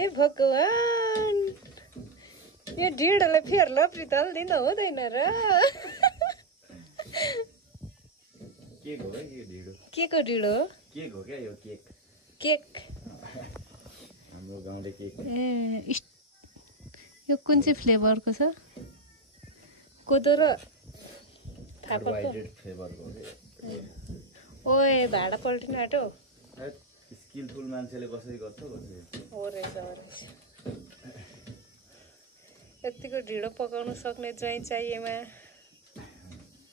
ए भगवान यो ढिँडोलाई फेर लप्रित हाल्दिन हुँदैन र केक हो है यो ढिँडो के को ढिँडो हो केक हो क्या यो केक केक हाम्रो गाउँले केक ए यो कुन चाहिँ फ्लेभरको छ कोदो र थापाको कार्बोहाइड्रेट फ्लेभरको ओए भाडा पल्टिन आँट्यो स्किलफुल मान्छेले कसरी गर्छ कसरी हो रहेछ यतिको ढिँडो पकाउन सक्ने ज्वाइँ चाहिएमा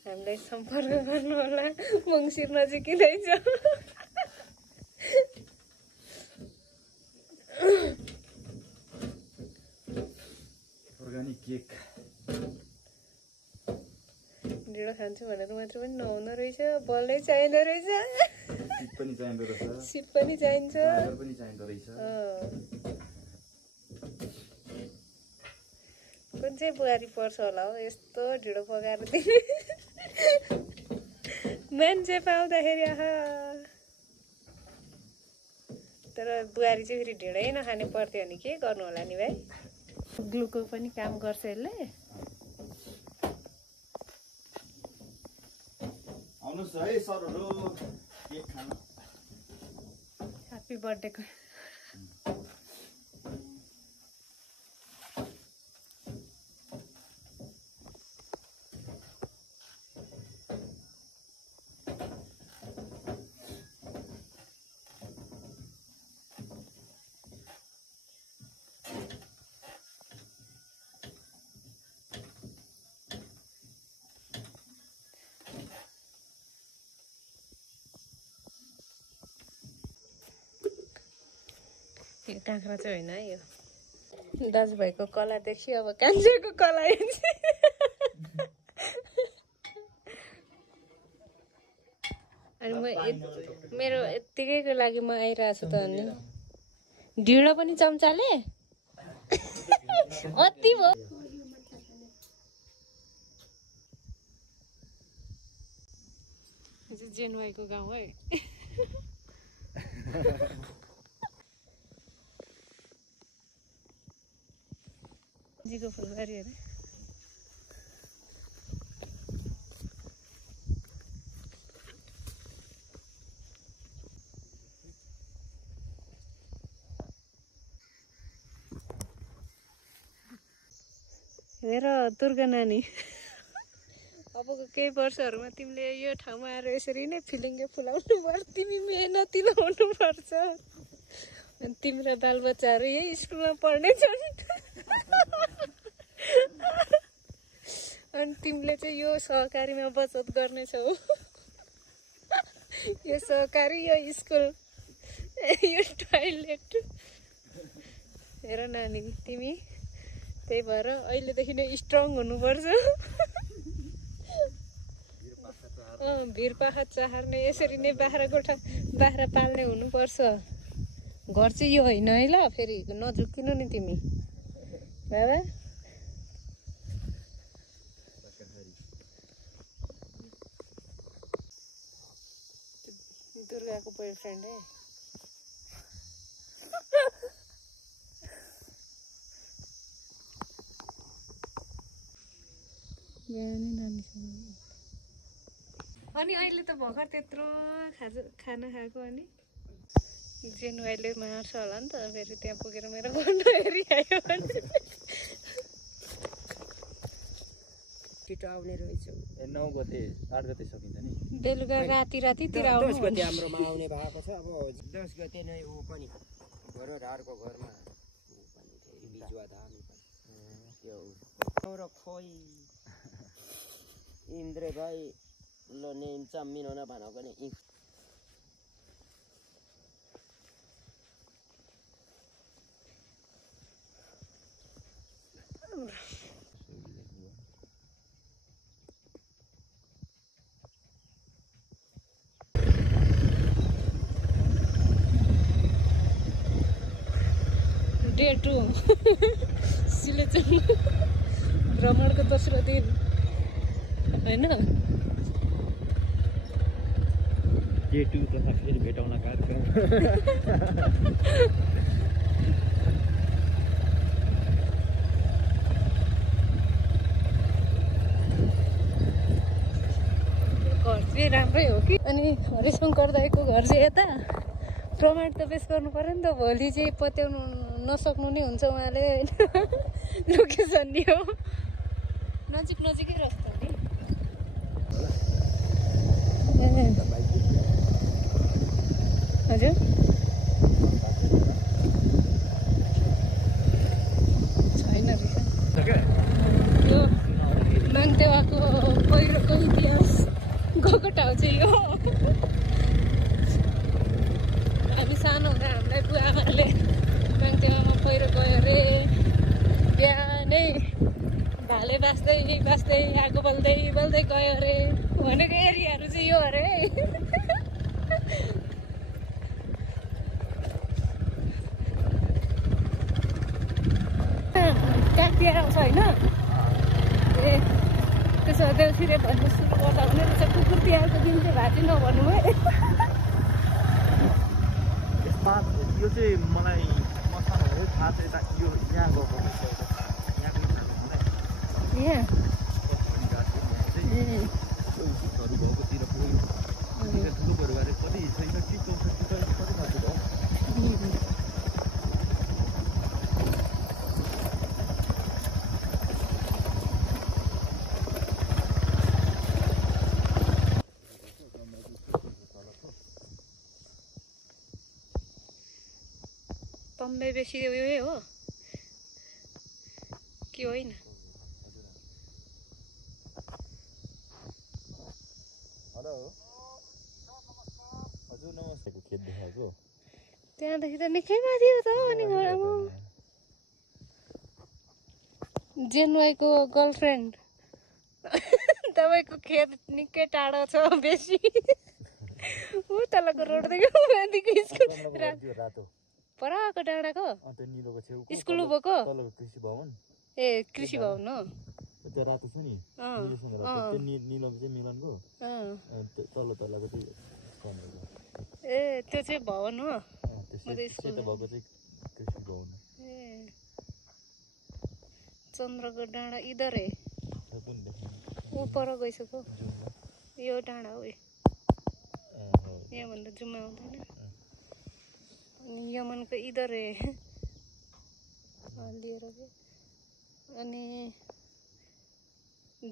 हामीलाई सम्पर्क गर्नु होला मङ्सिर नजिकै छ अर्ग्यानिक केक ढिँडो खान्छु भनेर मात्र पनि नहुँदो रहेछ बलै चाहिँदो रहेछ सिप पनि चाहिँदो रहेछ सिप पनि चाहिन्छ पनि चाहिँदो रहेछ कुन चाहिँ बुहारी पर्छ होला हो यस्तो ढिँडो पकाएर दिने मान्छे पाउँदाखेरि आहा तर बुहारी चाहिँ फेरि ढिँडै नखाने पर्थ्यो भने के गर्नु होला नि भाइ ग्लुको पनि काम गर्छ यसले आउनुहोस् है सरहरू केक खान ह्याप्पी बर्थडेको यो काँक्रा चाहिँ होइन है यो दाजुभाइको कला देखि अब कान्छेको कला अनि म मेरो यत्तिकैको लागि म आइरहेको छु त अनि ढिँडो पनि चम्चाले अति भयो जेनवाईको गाउँ है जीको फुलबारी अरे हेर दुर्गा नानी अबको केही वर्षहरूमा तिमीले यो ठाउँमा आएर यसरी नै फिलिङ्गे फुलाउनु पर्छ तिमी मेहनती लाउनु पर्छ अनि तिम्रो बालबच्चाहरू यही स्कुलमा पढ्नेछन् अनि तिमीले चाहिँ यो सहकारीमा बचत गर्नेछौ यो सहकारी यो स्कुल यो टोयलेट हेर नानी तिमी त्यही भएर अहिलेदेखि नै स्ट्रङ हुनुपर्छ भिरपाखा चाहर्ने यसरी नै बाख्रा पाल्ने हुनुपर्छ घर चाहिँ यो होइन है ल फेरि नझुक्किनु नि तिमी बाबा दुर्गाको बोयफ्रेन्ड है अनि अहिले त भर्खर त्यत्रो खाना खाएको अनि जेनवाईले मार्छ होला नि त फेरि त्यहाँ पुगेर मेरो घन्टा हेरिआयो भने छिटो आउने रहेछ 9 गते 8 गते सकिन्छ नि बेलुका रातितिर आउनु 10 गते हाम्रोमा आउने भएको छ अब 10 गते नै ऊ पनि घरको घरमा ऊ पनि फेरि बिजुवा धामी त्यो र खोइ इन्द्र भाइ ल नेम चाम्मिन न भनेको नि डे 2 सिलेचुङ भ्रमणको दोस्रो दिन होइन डे 2 तथा फेरि भेटौँला कार्यक्रम घर चाहिँ राम्रै हो कि अनि हरिशङ्कर दाईको घर चाहिँ यता प्रमाण त पेस गर्नु पर्यो नि त भोलि चाहिँ पत्याउनु नसक्नु नै हुन्छ उहाँले होइन लोकेसन नि हो नजिक नजिकै रहेछ त नि हजुर छैन रहेछ यो माङदेवाको पहिरोको इतिहास गएको ठाउँ चाहिँ यो हामी सानो हुँदा हामीलाई बुवाआमाले माङदेवामा पहिरो गयो अरे बिहानै भाले बाँच्दै बाँच्दै आगो बल्दै बल्दै गयो अरे भनेको एरियाहरू चाहिँ यो अरे कागती आउँछ होइन ए त्यसो भए देउसिरे भन्नु सुरु गर्दा हुने रहेछ कुकुर तिहारको दिन चाहिँ भाती नभन्नु है यसमा यो चाहिँ मलाई मसालाहरू थाहा छ यता यो यहाँ गएको यहाँ भएकोतिर ठुलो परिवार कति 64 कति माथि भयो तम्बे बेसी उयो हो कि होइन हेलो हजुर नमस्तेको खेत देखाएको त्यहाँदेखि त निकै माथि हो त अनि अब जेनवाईको गर्लफ्रेन्ड तपाईँको खेत निकै टाढो छ बेसी ऊ तलको रोडदेखि माथिको स्कुल रातो पराको डाँडाको अन्त निलोको छेउ स्कुल उभोको तलको कृषि भवन ए कृषि भवन हो त्यो रातो छ नि निलोसँग रातो त्यो निलो चाहिँ मिलनको तल्लो तलको चाहिँ चन्द्रको ए त्यो चाहिँ भवन हो त्यो सेतो भएको चाहिँ कृषि भवन ए चन्द्रको डाँडा इधर है ऊ पर गइसक्यो यो डाँडा हो यहाँभन्दा जुम्मा आउँदैन अनि यमनको इधर है लिएर अनि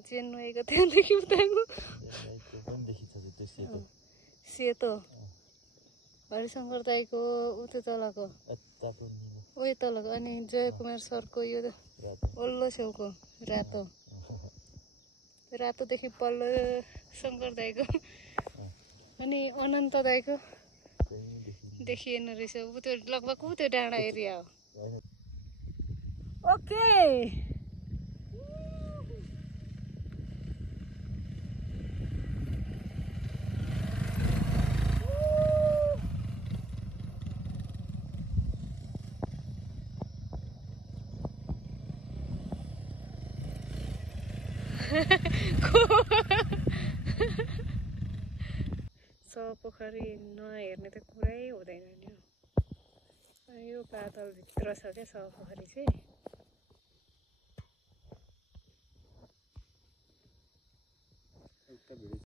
जेनवाईको त्यहाँदेखि उताको सेतो हरिशङ्कर दाईको उता तलको उयो तलको अनि जयकुमार सरको यो वल्लो छेउको रातो रातोदेखि पल्लो शङ्कर दाईको अनि अनन्त दाईको देखिएन रहेछ ऊ त्यो लगभग ऊ त्यो डाँडा एरिया हो ओके पोखरी नहेर्ने त कुरै हुँदैन नि यो पातलभित्र छ क्या पोखरी चाहिँ